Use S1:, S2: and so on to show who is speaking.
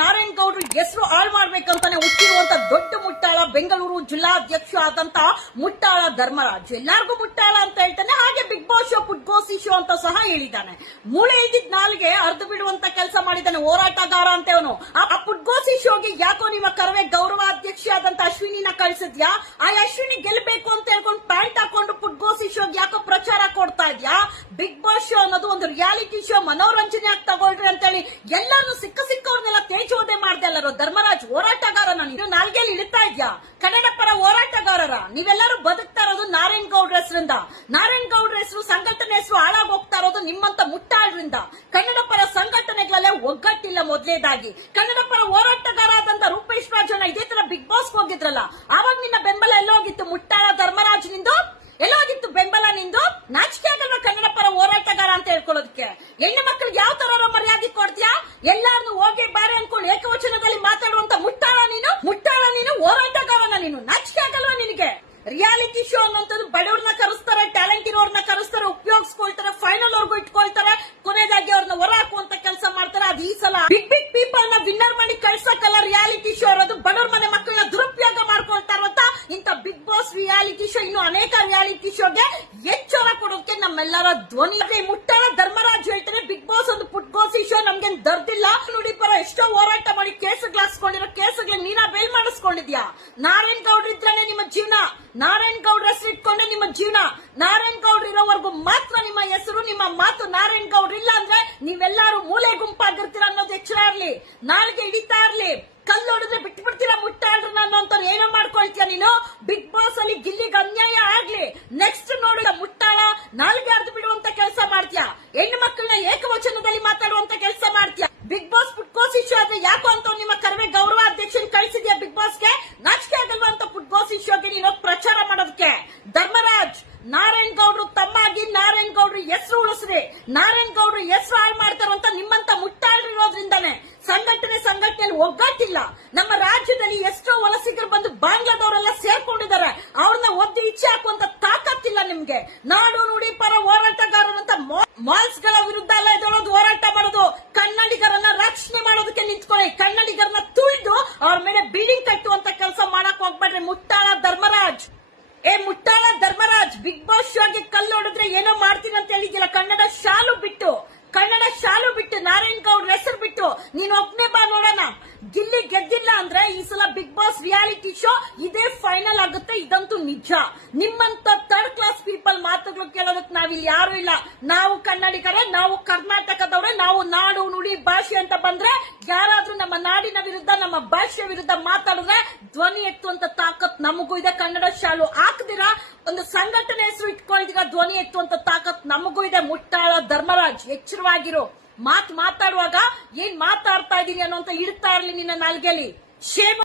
S1: ನಾರಾಯಣ್ ಗೌಡ್ರು ಹೆಸರು ಹಾಳು ಮಾಡ್ಬೇಕಂತಾನೆ ಹುಟ್ಟಿರುವಂತ ದೊಡ್ಡ ಮುಟ್ಟಾಳ ಬೆಂಗಳೂರು ಜಿಲ್ಲಾಧ್ಯಕ್ಷ ಆದಂತ ಮುಟ್ಟಾಳ ಧರ್ಮರಾಜ್. ಎಲ್ಲಾರ್ಗೂ ಮುಟ್ಟಾಳ ಅಂತ ಹೇಳ್ತಾನೆ, ಹಾಗೆ ಬಿಗ್ ಬಾಸ್ ಶೋ ಪುಟ್ಗೋಸಿ ಶೋ ಅಂತ ಸಹ ಹೇಳಿದ್ದಾನೆ. ಮೂಳೆ ಇದ್ದಿದ್ ನಾಲ್ಗೆ ಅರ್ಧ ಬಿಡುವಂತ ಕೆಲಸ ಮಾಡಿದ್ದಾನೆ, ಹೋರಾಟಗಾರ ಅಂತ ಅವನು. ಆ ಪುಟ್ಗೋಸಿ ಶೋಗೆ ಯಾಕೋ ನಿಮ್ಮ ಕರವೇ ಗೌರವ ಅಧ್ಯಕ್ಷ ಆದಂತ ಅಶ್ವಿನಿನ ಕಳ್ಸಿದ್ಯಾ? ಆ ಅಶ್ವಿನಿ ಗೆಲ್ಬೇಕು ಅಂತ ಹೇಳ್ಕೊಂಡು ಪ್ಯಾಂಟ್ ಹಾಕೊಂಡು ಪುಟ್ಗೋಸಿ ಶೋಗೆ ಯಾಕೋ ಪ್ರಚಾರ ಕೊಡ್ತಾ ಇದ್ಯಾ? ಬಿಗ್ ಬಾಸ್ ಶೋ ಅನ್ನೋದು ಒಂದು ರಿಯಾಲಿಟಿ ಶೋ ಮನೋರಂಜನೆ ಆಗಿ ತಗೊಳ್ರಿ ಅಂತೇಳಿ ಎಲ್ಲಾನು ಸಿಕ್ಕ ಸಿಕ್ಕವ್ರನ್ನೆಲ್ಲ ತೇಜೋದೆ ಧರ್ಮರಾಜ್ ಹೋರಾಟಗಾರ ನಾನು ಇದು ನಾಲ್ಗೆಯಲ್ಲಿ ಇಳಿತಾ ಇದ್ಯಾ? ಕನ್ನಡ ಪರ ಹೋರಾಟಗಾರರ. ನೀವೆಲ್ಲರೂ ಬದುಕ್ತಾ ಇರೋದು ನಾರಾಯಣ ಗೌಡ್ರ ಹೆಸರಿಂದ. ನಾರಾಯಣ್ ಗೌಡ್ರ ಹೆಸರು ಸಂಘಟನೆ ಹೆಸರು ಹಾಳಾಗಿ ಹೋಗ್ತಾ ಇರೋದು ನಿಮ್ಮಂತ ಮುಟ್ಟಾಳ್ರಿಂದ. ಕನ್ನಡ ಪರ ಸಂಘಟನೆಗಳಲ್ಲೇ ಒಗ್ಗಟ್ಟಿಲ್ಲ ಮೊದಲೇದಾಗಿ. ಕನ್ನಡ ಪರ ಹೋರಾಟಗಾರ ಆದಂತ ರೂಪೇಶ್ ರಾಜಣ್ಣ ಇದೇ ತರ ಬಿಗ್ ಬಾಸ್ ಹೋಗಿದ್ರಲ್ಲ, ಆವಾಗ ನಿನ್ನ ಬೆಂಬಲ ಎಲ್ಲೋಗಿತ್ತು ಮುಟ್ಟಾಳ ಧರ್ಮರಾಜ್ ನಿಂದು? ಎಲ್ಲೋಗಿತ್ತು ಬೆಂಬಲ ನಿಂದು? ನಾಚಿಕೆ ಆಗಲ್ವಾ ಕನ್ನಡ ಪರ ಹೋರಾಟಗಾರ ಅಂತ ಹೇಳ್ಕೊಳ್ಳೋದಕ್ಕೆ ಹೆಣ್ಣು ಮಕ್ಕಳಿಗೆ ಯಾವ ತರ ಮರ್ಯಾದೆ ಕೊಡ್ತೀಯಾ ಎಲ್ಲಾರನ್ನು ಹೋಗಿ ಬಾರೆ ಅನ್ಕೊಂಡು ಏಕವಚನದಲ್ಲಿ ಮಾತಾಡುವಂತ ಮುಟ್ಟಾಳ ನೀನು ಮುಟ್ಟಾಳ ನೀನು ಹೋರಾಟಗಾರನ ನೀನು ನಾಚಿಕೆ ಆಗಲ್ವಾ ನಿನಗೆ ರಿಯಾಲಿಟಿ ಶೋ ಅನ್ನೋಂಥದ್ದು ಬಡವ್ರನ್ನ ಕರೆಸ್ತಾರೆ ಟ್ಯಾಲೆಂಟ್ ಇರೋರ್ನ ಕರೆಸ್ತಾರೆ, ಉಪಯೋಗಿಸ್ಕೊಳ್ತಾರೆ ಫೈನಲ್ ವರ್ಗೂ ಇಟ್ಕೊಳ್ತಾರೆ, ಕೊನೆದಾಗಿ ಅವ್ರನ್ನ ಹೊರ ಹಾಕುವಂತ ಕೆಲಸ ಮಾಡ್ತಾರೆ. ಅದು ಈ ಸಲ ಬಿಗ್ ಬಿಗ್ ಪೀಪಲ್ನ ವಿನ್ನರ್ ಮಾಡಿ ಕಳ್ಸಕ್ಕಲ್ಲ ರಿಯಾಲಿಟಿ ಶೋ ಇರೋದು ಬಡವ್ರ ಮನೆ ಮಕ್ಕಳನ್ನ ದುರುಪಯೋಗ ಮಾಡ್ಕೊಳ್ತಾರಂತ ಇಂತ ಬಿಗ್ ಬಾಸ್ ರಿಯಾಲಿಟಿ ಶೋ ಇನ್ನು ಅನೇಕ ರಿಯಾಲಿಟಿ ಶೋಗೆ ಎಚ್ಚರ ಕೊಡೋಕೆ ನಮ್ಮೆಲ್ಲರ ಧ್ವನಿ. ಮುಟ್ಟಾರ ಧರ್ಮರಾಜ್ ಹೇಳ್ತಾರೆ, ಬಿಗ್ ಬಾಸ್ ಒಂದು ಪುಟ್ಗೋಸಿ ಶೋ ನಮ್ಗೆ ದರ್ದಿಲ್ಲ. ನುಡಿ ಪರ, ಎಷ್ಟೋ ಹೋರಾಟ ಮಾಡಿ ಕೇಸ್ ಗ್ಲಾಸ್ಕೊಂಡಿರೋ ಬೇಲ್ ನಾರಾಯಣ ಗೌಡ್ರ ಇದ್ರೇನೆ ನಿಮ್ಮ ಜೀವನ. ನಾರಾಯಣ್ ಗೌಡ್ರ ಹೆಸರು ಇಟ್ಕೊಂಡೆ ನಿಮ್ಮ ಜೀವನ. ನಾರಾಯಣ್ ಗೌಡ್ರ ಇರೋವರೆಗೂ ಮಾತ್ರ ನಿಮ್ಮ ಹೆಸರು, ನಿಮ್ಮ ಮಾತು ನಾರಾಯಣ್ ಗೌಡ್ರ ಇಲ್ಲ ಅಂದ್ರೆ ನೀವೆಲ್ಲಾರು ಮೂಲೆ ಗುಂಪಾಗಿರ್ತೀರ ಅನ್ನೋದು ಎಚ್ಚರ ಇರ್ಲಿ. ನಾಳೆಗೆ ಹಿಡಿತಾ ಇರ್ಲಿ. ಕಲ್ಲು ಬಿಟ್ಟು ಬಿಡ್ತೀರಾ ಮುಟ್ಟಾಡ್ರು ನಾನು ಅಂತ ಏನೋ ಮಾಡ್ಕೊಳ್ತೀಯ ನೀನು? ಬಿಗ್ ಬಾಸ್ ಅಲ್ಲಿ ಗಿಲ್ಲಿಗೆ ಅನ್ಯಾಯ ಆಗ್ಲಿ. ನೆಕ್ಸ್ಟ್ ನೋಡು ಮುಟ್ಟಾಳ ನಾಲ್ಗೆ ಅರ್ದು ಬಿಡುವಂತ ಕೆಲಸ ಮಾಡ್ತೀಯ. ಹೆಣ್ಣು ಮಕ್ಕಳನ್ನ ಏಕವಚನದಲ್ಲಿ ಮಾತಾಡುವಂತ ಕೆಲಸ ಮಾಡ್ತೀಯ ಬಿಗ್ ಬಾಸ್ ಪುಟ್ಕೋಸಿ ಶೋ ಆದ್ರೆ ಯಾಕೋ ಅಂತ ನಿಮ್ಮ ಕರ್ವೆ ಗೌರವ ಅಧ್ಯಕ್ಷನ್ ಕಳಿಸಿದ್ಯಾ ಬಿಗ್ ಬಾಸ್ಗೆ ನಾಚಿಕೆ ಆಗಲ್ವಾ ಅಂತ ಪುಟ್ಗೋಸಿ ಶೋಗೆ ನೀನು ಪ್ರಚಾರ ಮಾಡೋದಕ್ಕೆ. ಧರ್ಮರಾಜ್, ನಾರಾಯಣ್ ಗೌಡ್ರು ತಮ್ಮಾಗಿ ನಾರಾಯಣ್ ಗೌಡ್ರು ಹೆಸರು ಉಳಿಸ್ರಿ. ನಾರಾಯಣ್ ಗೌಡ್ರು ಹೆಸರು ಹಾಳು ಮಾಡ್ತಾರೋ ಅಂತ ನಿಮ್ಮಂತ ಮುಟ್ಟಾಳಿರೋದ್ರಿಂದಾನೆ ಸಂಘಟನೆ ಸಂಘಟನೆಯಲ್ಲಿ ಒಗ್ಗಟ್ಟಿಲ್ಲ ನಮ್ಮ ರಾಜ್ಯದಲ್ಲಿ ಎಷ್ಟೋ ವಲಸಿಗರು ಬಂದು ಬಾಂಗ್ಲಾದವರೆಲ್ಲ ಸೇರ್ಕೊಂಡಿದ್ದಾರೆ. ಅವ್ರನ್ನ ಒದ್ದು ಇಚ್ಛೆ ಹಾಕುವಂತ ತಾಕತ್ತಿಲ್ಲ ನಿಮ್ಗೆ. ನಾಡು ನುಡಿ ಪರ ಹೋರಾಟಗಾರರಂತ ಮಾಲ್ಸ್ಗಳ ವಿರುದ್ಧ ಎಲ್ಲ ಮುಟ್ಟಾಳ ಧರ್ಮರಾಜ್. ಏ ಮುಟ್ಟಾಳ ಧರ್ಮರಾಜ್, ಬಿಗ್ ಬಾಸ್ ಶೋಗೆ ಕಲ್ಲು ಹೊಡೆದ್ರೆ ಏನೋ ಮಾಡ್ತೀನಿ ಅಂತ ಹೇಳಿದಿಲ್ಲ ಕನ್ನಡ ಶಾಲು ಬಿಟ್ಟು, ಕನ್ನಡ ಶಾಲು ಬಿಟ್ಟು, ನಾರಾಯಣ್ ಗೌಡ್ ಹೆಸರು ಬಿಟ್ಟು, ನೀನ್ ಒಬ್ನೇ ಬಾ ನೋಡೋಣ. ಗಿಲ್ಲಿ ಗೆದ್ದಿಲ್ಲ ಅಂದ್ರೆ ಈ ಸಲ ಬಿಗ್ ಬಾಸ್ ರಿಯಾಲಿಟಿ ಶೋ ಇದೇ ಫೈನಲ್ ಆಗುತ್ತೆ, ಇದಂತೂ ನಿಜ. ನಿಮ್ಮಂತ ಥರ್ಡ್ ಕ್ಲಾಸ್ ಪೀಪಲ್ ಮಾತುಗಳು ಕೇಳೋದಕ್ಕೆ ನಾವಿಲ್ಲಿ ಯಾರು ಇಲ್ಲ. ನಾವು ಕನ್ನಡಿಗರೇ, ನಾವು ಕರ್ನಾಟಕದವ್ರೆ, ನಾವು ನಾಡು ನುಡಿ ಭಾಷೆ ಅಂತ ಬಂದ್ರೆ ಯಾರಾದ್ರೂ ನಮ್ಮ ನಾಡಿನ ವಿರುದ್ಧ, ನಮ್ಮ ಭಾಷೆ ವಿರುದ್ಧ ಮಾತಾಡಿದ್ರೆ ಧ್ವನಿ ಎತ್ತುವಂತ ತಾಕತ್ ನಮಗೂ ಇದೆ. ಕನ್ನಡ ಶಾಲು ಹಾಕದಿರಾ, ಒಂದು ಸಂಘಟನೆ ಹೆಸರು ಇಟ್ಕೊಳ್ದಿರ ಧ್ವನಿ ಎತ್ತುವಂತ ತಾಕತ್ ನಮಗೂ ಇದೆ. ಮುಟ್ಟಾಳ ಧರ್ಮರಾಜ್, ಎಚ್ಚರವಾಗಿರು. ಮಾತ್ ಮಾತಾಡುವಾಗ ಏನ್ ಮಾತಾಡ್ತಾ ಇದೀನಿ ಅನ್ನೋಂತ ಇಡ್ತಾ ಇರ್ಲಿ ನಿನ್ನ ನಾಲ್ಗೆಲಿ. ಶೇಮ